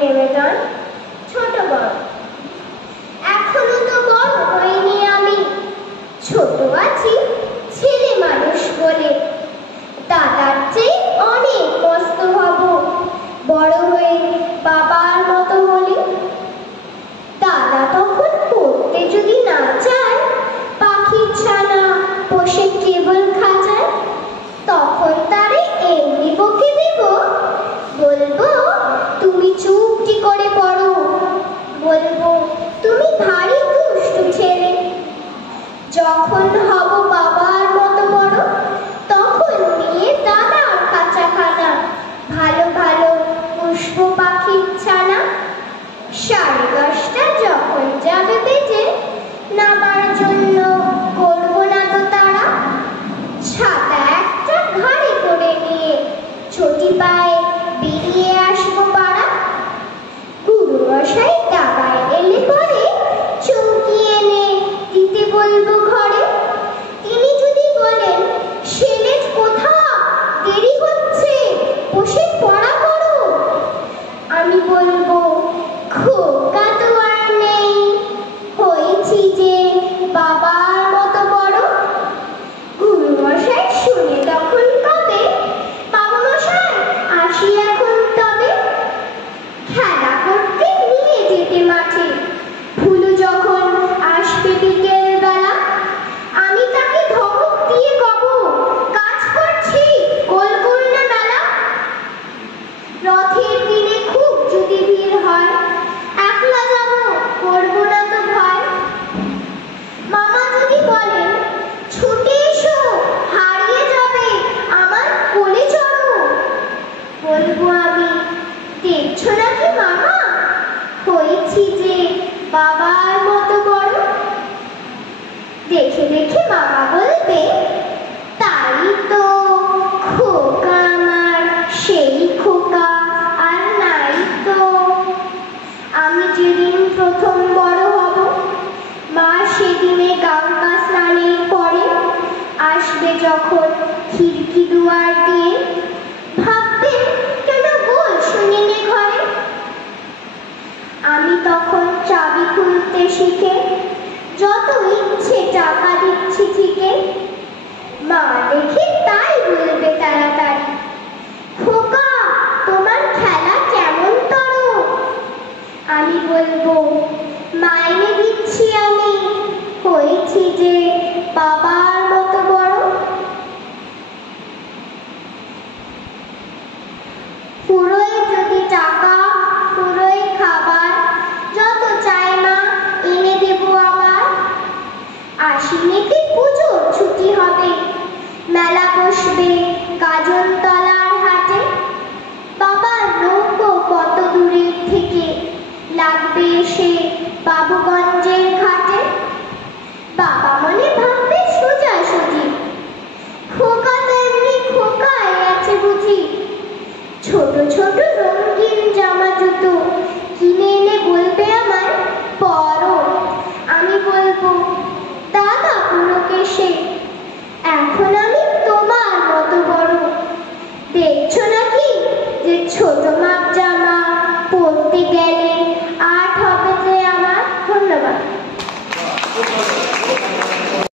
নিবেদন ছোট বড়। এখনো তো বড় হইনি আমি, ছোট আছি ছেলে মানুষ বলে। দাদার চেয়ে অনেক মস্ত হব বড় হয়ে বাবার মতো হলে। দাদা তখন পড়তে যদি না চায়, পাখির ছানা বসে কেবল খাঁচায়, তখন তারে এমনি বকে দেব, বলবো তুমি চুপটি করে পড়ো, বলবো তুমি ভারী দুষ্টু ছেলে। যখন হব বাবার মতো বড়, তখন নিয়ে দাদার খাঁচাখানা ভালো ভালো পুষ্প পাখির ছানা। 10:30 যখন যাবে বেজে, নামার জন্য করবো না তো তারা। ছাতা একটা ঘাড়ে করে নিয়ে চটি পায়ে বেরিয়ে আসবো পাড়া। গুরুমশাই দাবায় এলে পরে চৌকি এনে দিতে বলবো ঘরে। তিনি যদি বলেন, সেলেট কোথা, দেরি হচ্ছে, বসে পড়া করো, আমি বলবো খোকা তো আর নেই, হয়েছি যে বাবার মতো বড়। গুরুমশাই শুনে তখন কবে, বাবা মশাই আসি এখন তবে। খেলা করতে নিয়ে যেতে মাঠে, ভুলু যখন আসবে বিকেল বেলা, আমি তাকে ধমক দিয়ে কব, কাজ করছি, গোল গোল না মেলা। রথের দিনে খুব যদি ভিড় হয়, একলা যাব, করবো না তো ভয়। মামা যদি বলেন, ছুটে এসো, হারিয়ে যাবে, আমার কোলে চড়ো, বলবো আমি, দেখছো নাকি মামা, হয়েছি যে বাবার মতো বড়। দেখে দেখে মামা বলবে, তাই তো খোকা আমার, সেই খোকা আর নাই তো। আমি যেদিন প্রথম বড় হব, মা সেদিনে গঙ্গা স্নানের পরে আসবে যখন খিড়কি দুয়ার দিয়ে, ভাববে কেন গোল শুনিনি ঘরে। আমি তখন চাবি খুলতে শিখে যত ইচ্ছে টাকা দিচ্ছি ঠিকে। মা দেখে তাই বলবে তাড়াতাড়ি, খোকা তোমার খেলা কেমন তর। আমি বলবো, মাইনে দিচ্ছি আমি, হয়েছি যে বাবার মতো বড়। ফুরোয় যদি টাকা, ফুরোয় খাবার, যত চাই মা এনে দেবো আবার। আশ্বিনেতে পুজোর ছুটি হবে, মেলা বসবে গাজনতলার হাটে। বাবার নৌকো কত দূরের থেকে লাগবে এসে বাবুগঞ্জের ঘাটে। বাবা মনে ভাববে সোজাসুজি, খোকা তো এমনি খোকাই আছে বুঝি। ছোট ছোট রঙিন জামা জুতো